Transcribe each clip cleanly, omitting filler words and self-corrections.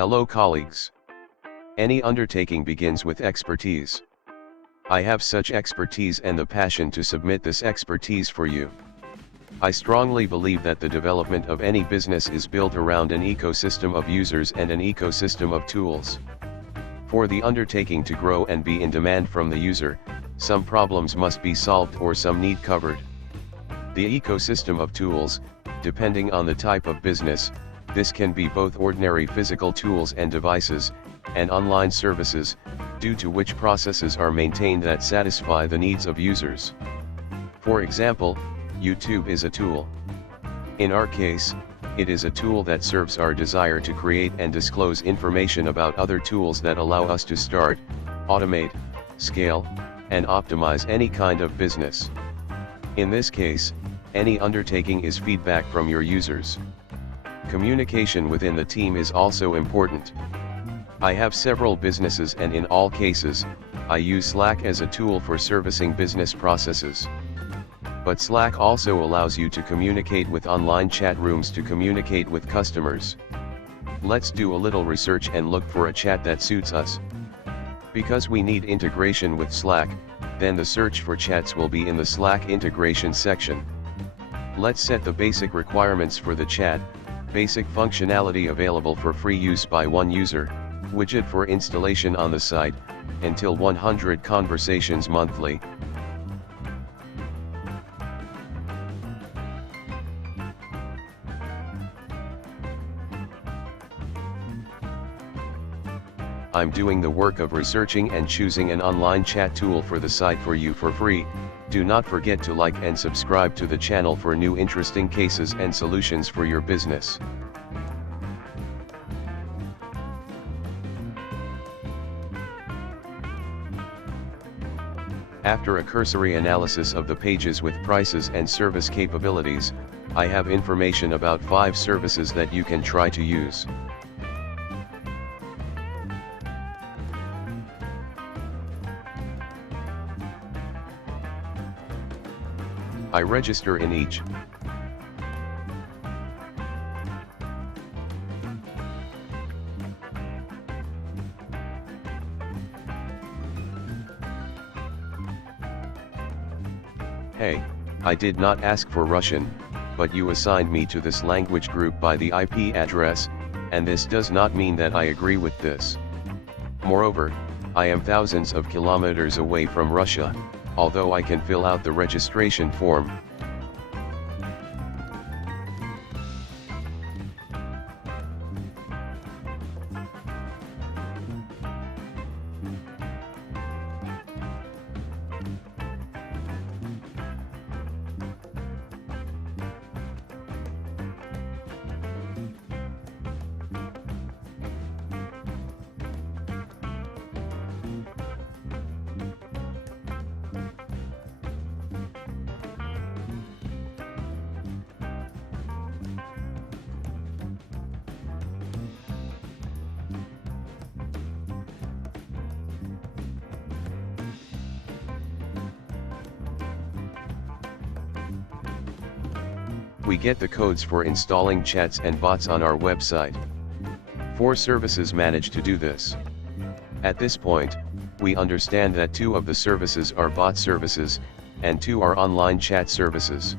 Hello colleagues. Any undertaking begins with expertise. I have such expertise and the passion to submit this expertise for you. I strongly believe that the development of any business is built around an ecosystem of users and an ecosystem of tools. For the undertaking to grow and be in demand from the user, some problems must be solved or some need covered. The ecosystem of tools, depending on the type of business, this can be both ordinary physical tools and devices, and online services, due to which processes are maintained that satisfy the needs of users. For example, YouTube is a tool. In our case, it is a tool that serves our desire to create and disclose information about other tools that allow us to start, automate, scale, and optimize any kind of business. In this case, any undertaking is feedback from your users. Communication within the team is also important. I have several businesses and in all cases, I use Slack as a tool for servicing business processes. But Slack also allows you to communicate with online chat rooms to communicate with customers. Let's do a little research and look for a chat that suits us. Because we need integration with Slack, then the search for chats will be in the Slack integration section. Let's set the basic requirements for the chat. Basic functionality available for free use by one user, widget for installation on the site, until 100 conversations monthly. I'm doing the work of researching and choosing an online chat tool for the site for you for free. Do not forget to like and subscribe to the channel for new interesting cases and solutions for your business. After a cursory analysis of the pages with prices and service capabilities, I have information about 5 services that you can try to use. I register in each. Hey, I did not ask for Russian, but you assigned me to this language group by the IP address, and this does not mean that I agree with this. Moreover, I am thousands of kilometers away from Russia, although I can fill out the registration form. We get the codes for installing chats and bots on our website. 4 services manage to do this. At this point, we understand that 2 of the services are bot services, and 2 are online chat services.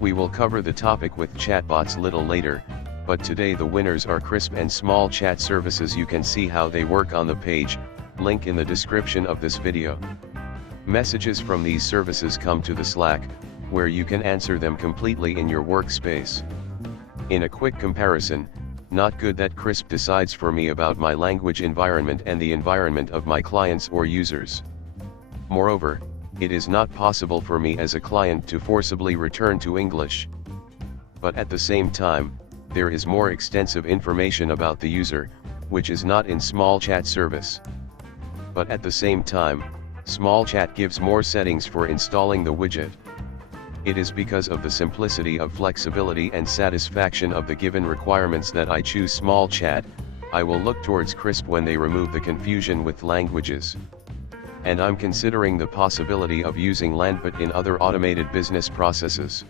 We will cover the topic with chatbots little later, but today the winners are crisp and small chat services. You can see how they work on the page, link in the description of this video. Messages from these services come to the Slack, where you can answer them completely in your workspace. In a quick comparison, not good that Crisp decides for me about my language environment and the environment of my clients or users. Moreover, it is not possible for me as a client to forcibly return to English. But at the same time, there is more extensive information about the user, which is not in small chat service. But at the same time, small chat gives more settings for installing the widget. It is because of the simplicity of flexibility and satisfaction of the given requirements that I choose small chat. I will look towards crisp when they remove the confusion with languages. And I'm considering the possibility of using LiveChat in other automated business processes.